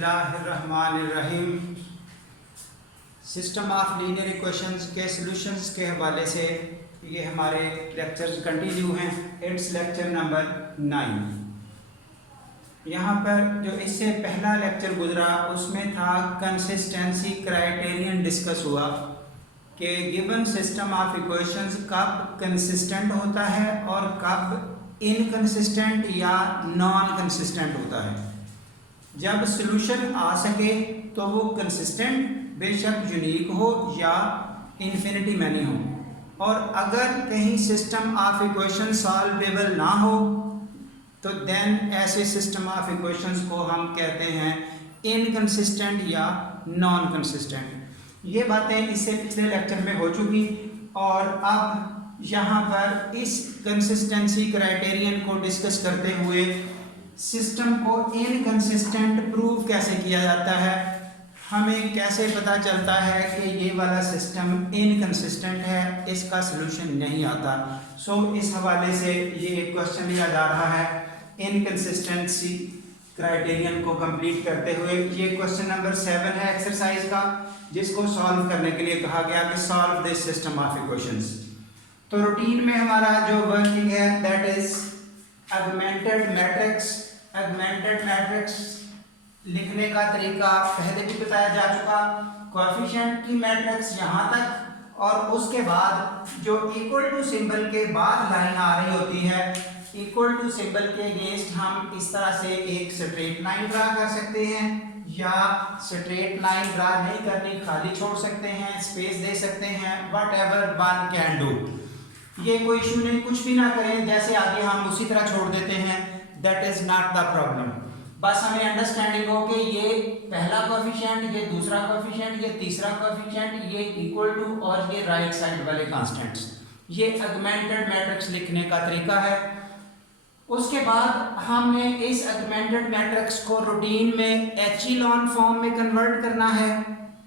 बिस्मिल्लाहिर्रहमानिर्रहीम। System of linear equations के solutions के हवाले से ये हमारे लेक्चर्स कंटिन्यू हैं। It's lecture number 9। यहाँ पर जो इससे पहला लेक्चर गुजरा उसमें था कंसिस्टेंसी क्राइटेरियन डिस्कस हुआ कि गिवन सिस्टम ऑफ इक्वेशंस कब कंसिस्टेंट होता है और कब इनकंसिस्टेंट या नॉन कंसिस्टेंट होता है। जब सॉल्यूशन आ सके तो वो कंसिस्टेंट बेशक यूनिक हो या इन्फिनिटी मैनी हो, और अगर कहीं सिस्टम ऑफ इक्वेशन सॉल्वेबल ना हो तो देन ऐसे सिस्टम ऑफ इक्वेशंस को हम कहते हैं इनकंसिस्टेंट या नॉन कंसिस्टेंट। ये बातें इससे पिछले लेक्चर में हो चुकी, और अब यहाँ पर इस कंसिस्टेंसी क्राइटेरियन को डिस्कस करते हुए सिस्टम को इनकंसिस्टेंट प्रूव कैसे किया जाता है, हमें कैसे पता चलता है कि ये वाला सिस्टम इनकंसिस्टेंट है, इसका सलूशन नहीं आता। सो इस हवाले से ये एक क्वेश्चन लिया जा रहा है इनकंसिस्टेंसी क्राइटेरियन को कंप्लीट करते हुए। ये क्वेश्चन नंबर 7 है एक्सरसाइज का, जिसको सॉल्व करने के लिए कहा गया कि solve this system of equations. तो रूटीन में हमारा जो वर्किंग है that is augmented matrix. Augmented matrix लिखने का तरीका पहले भी बताया जा चुका। कोएफिशिएंट की मैट्रिक्स यहाँ तक, और उसके बाद जो इक्वल टू सिंबल के बाद लाइन आ रही होती है, इक्वल टू सिंबल के अगेंस्ट हम इस तरह से एक स्ट्रेट लाइन ड्रा कर सकते हैं, या स्ट्रेट लाइन ड्रा नहीं करनी, खाली छोड़ सकते हैं, स्पेस दे सकते हैं, व्हाटएवर वन कैन डू। ये कोई इशू नहीं, कुछ भी ना करें, जैसे आगे हम उसी तरह छोड़ देते हैं, that is not the problem. बस हमें अंडरस्टैंडिंग हो कि ये पहला कोएफिशिएंट, ये दूसरा कोएफिशिएंट, ये तीसरा कोएफिशिएंट, ये इक्वल टू, और ये राइट साइड वाले कांस्टेंट्स। ये ऑगमेंटेड मैट्रिक्स लिखने का तरीका है। उसके बाद हमने इस ऑगमेंटेड मैट्रिक्स को रूटीन में एचेलॉन फॉर्म में कन्वर्ट करना है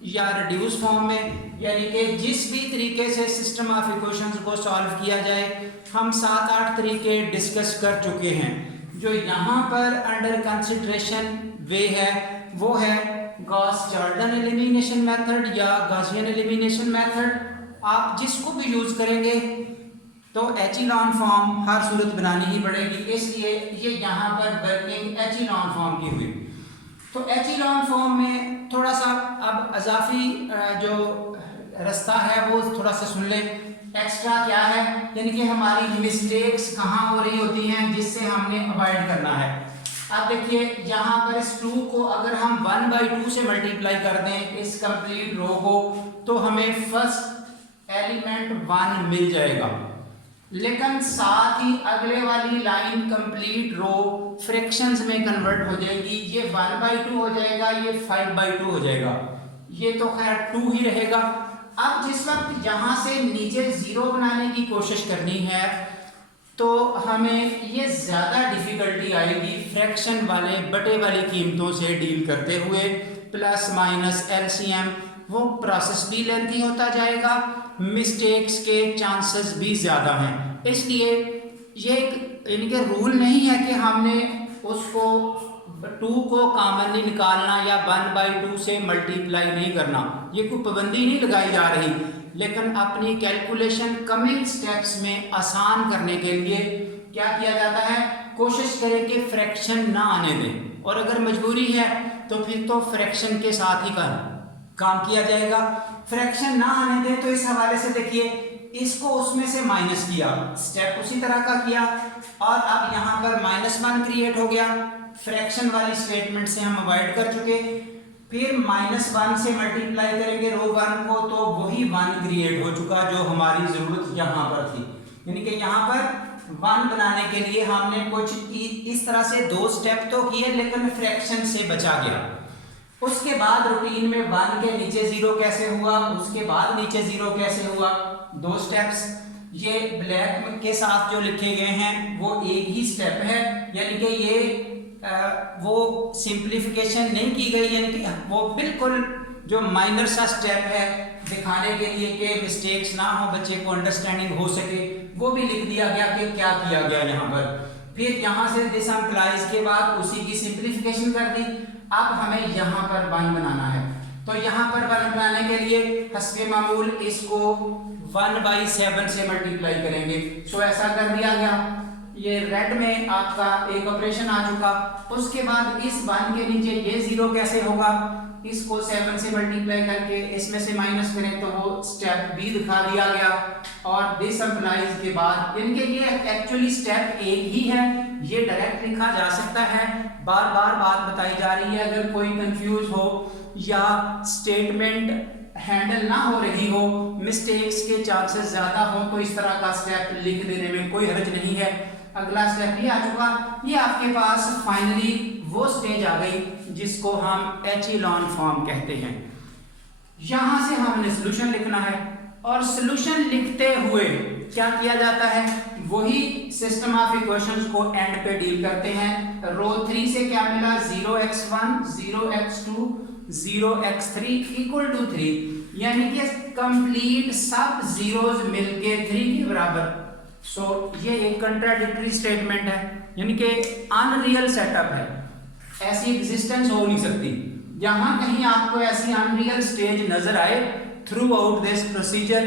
या रिड्यूस फॉर्म में, यानी कि जिस भी तरीके से सिस्टम ऑफ इक्वेशंस को सॉल्व किया जाए हम 7-8 तरीके डिस्कस कर चुके हैं। जो यहाँ पर अंडर कंसिडरेशन वे है वो है गॉस-जॉर्डन एलिमिनेशन मेथड या गॉसियन एलिमिनेशन मेथड। आप जिसको भी यूज करेंगे तो एचेलॉन फॉर्म हर सूरत बनानी ही पड़ेगी, इसलिए ये यहाँ पर वर्किंग एचेलॉन फॉर्म की हुई। तो एचेलॉन फॉर्म में थोड़ा सा अब इजाफी जो रास्ता है वो थोड़ा सा सुन ले। एक्स्ट्रा क्या है, यानी कि हमारी मिस्टेक्स कहाँ हो रही होती हैं जिससे हमने अवॉइड करना है। अब देखिए यहाँ पर इस 2 को अगर हम 1/2 से मल्टीप्लाई कर दें इस कंप्लीट रो को, तो हमें फर्स्ट एलिमेंट 1 मिल जाएगा, लेकिन साथ ही अगले वाली लाइन कंप्लीट रो फ्रैक्शंस में कन्वर्ट हो जाएगी। ये 1/2 हो जाएगा, ये 5/2 हो जाएगा, ये तो खैर 2 ही रहेगा। अब जिस वक्त यहाँ से नीचे 0 बनाने की कोशिश करनी है तो हमें ये ज़्यादा डिफिकल्टी आएगी फ्रैक्शन वाले बटे वाली कीमतों से डील करते हुए। प्लस माइनस एलसीएम वो प्रोसेस भी लेंथी होता जाएगा, मिस्टेक्स के चांसेस भी ज़्यादा हैं। इसलिए ये इनके रूल नहीं है कि हमने उसको 2 को कॉमनली निकालना या 1/2 से मल्टीप्लाई नहीं करना, ये कोई पाबंदी नहीं लगाई जा रही, लेकिन अपनी कैलकुलेशन कमिंग स्टेप्स में आसान करने के लिए क्या किया जाता है, कोशिश करें कि फ्रैक्शन ना आने दें, और अगर मजबूरी है तो फिर तो फ्रैक्शन के साथ ही काम किया जाएगा। फ्रैक्शन ना आने दें तो इस हवाले से देखिए, इसको उसमें से माइनस किया, स्टेप उसी तरह का किया, और अब यहाँ पर -1 क्रिएट हो गया। फ्रैक्शन वाली स्टेटमेंट से हम अवॉइड कर चुके। फिर -1 से मल्टीप्लाई करेंगे रो 1 को, तो वही 1 क्रिएट हो चुका जो हमारी जरूरत यहाँ पर थी। यानी कि यहाँ पर 1 बनाने के लिए हमने कुछ इस तरह से 2 स्टेप तो किए, लेकिन फ्रैक्शन से बचा गया। उसके बाद रूटीन में 1 के नीचे 0 कैसे हुआ, उसके बाद नीचे 0 कैसे हुआ, 2 स्टेप्स। ये ब्लैक के साथ जो लिखे गए हैं वो एक ही स्टेप है, यानी कि ये वो सिंप्लीफिकेशन नहीं की गई, यानी कि वो बिल्कुल जो माइनर सा स्टेप है दिखाने के लिए कि मिस्टेक्स ना हो, बच्चे को अंडरस्टैंडिंग हो सके, वो भी लिख दिया गया कि क्या किया गया यहाँ पर। फिर यहाँ से दिस एम्प्लाइज के बाद उसी की सिंप्लीफिकेशन कर दी। अब हमें यहाँ पर 1 बनाना है, तो यहाँ पर 1 बनाने के लिए हस्बे मामूल इसको 1/7 से मल्टीप्लाई करेंगे। सो ऐसा कर दिया गया। ये रेड में आपका एक ऑपरेशन आ चुका। उसके बाद इस 1 के नीचे ये 0 कैसे होगा, इसको 7 से मल्टीप्लाई करके इसमें से माइनस करें तो वो स्टेप बी दिखा दिया गया। और दिस एम्प्लाइज के बाद इनके ये एक्चुअली स्टेप एक ही है, ये डायरेक्ट लिखा जा सकता है। बार बार बात बताई जा रही है, अगर कोई कंफ्यूज हो या स्टेटमेंट हैंडल ना हो रही हो, मिस्टेक्स के चांसेस ज्यादा हो, तो इस तरह का स्टेप लिख देने में कोई हर्ज नहीं है। अगला स्टेप ये आ चुका, ये आपके पास फाइनली वो स्टेज आ गई जिसको हम एचेलॉन फॉर्म कहते हैं। यहां से हमने सॉल्यूशन लिखना है और सॉल्यूशन लिखते हुए क्या किया जाता है, वही सिस्टम ऑफ इक्वेशंस को एंड पे डील करते हैं। रो 3 से क्या मिला, 0x1 0x2 0x3 equal to 3, यानी कि कंप्लीट सब जीरोस मिलके 3 के बराबर। सो ये एक कंट्राडिक्टरी स्टेटमेंट है, यानी कि अनरियल सेटअप है, ऐसी एग्जिस्टेंस हो नहीं सकती। यहां कहीं आपको ऐसी अनरियल स्टेज नजर आए थ्रू आउट दिस प्रोसीजर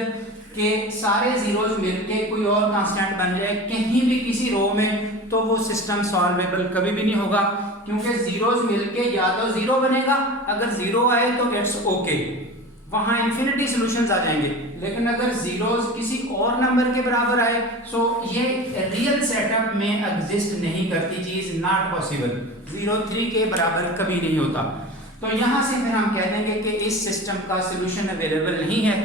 के सारे जीरोस मिलके कोई और कांस्टेंट बन जाए कहीं भी किसी रो में, तो वो सिस्टम सॉल्वेबल कभी भी नहीं होगा, क्योंकि जीरोस मिलके या तो 0 बनेगा, अगर 0 आए तो इट्स ओके, वहां इंफिनिटी सॉल्यूशंस आ जाएंगे। लेकिन अगर जीरोस किसी और नंबर के बराबर आए, सो ये रियल सेटअप में एग्जिस्ट नहीं करती चीज, नॉट पॉसिबल, 0 3 के बराबर कभी नहीं होता। तो यहां से फिर हम कह देंगे कि इस सिस्टम का सॉल्यूशन अवेलेबल नहीं है,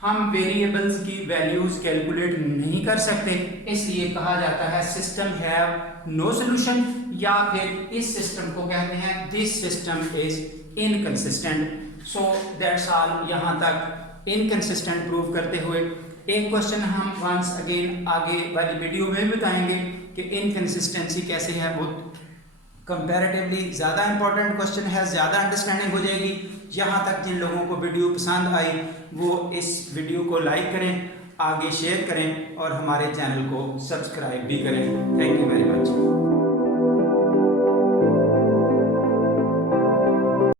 हम वेरिएबल्स की वैल्यूज कैलकुलेट नहीं कर सकते, इसलिए कहा जाता है सिस्टम हैव नो सॉल्यूशन, या फिर इस सिस्टम को कहते हैं this system is inconsistent. So that's all, यहां तक इनकंसिस्टेंट प्रूव करते हुए एक क्वेश्चन हम वंस अगेन आगे वाली वीडियो में बताएंगे कि इनकंसिस्टेंसी कैसे है, वो कंपैरेटिवली ज़्यादा इंपॉर्टेंट क्वेश्चन है, ज़्यादा अंडरस्टैंडिंग हो जाएगी। यहाँ तक जिन लोगों को वीडियो पसंद आई वो इस वीडियो को लाइक करें, आगे शेयर करें और हमारे चैनल को सब्सक्राइब भी करें। Thank you very much.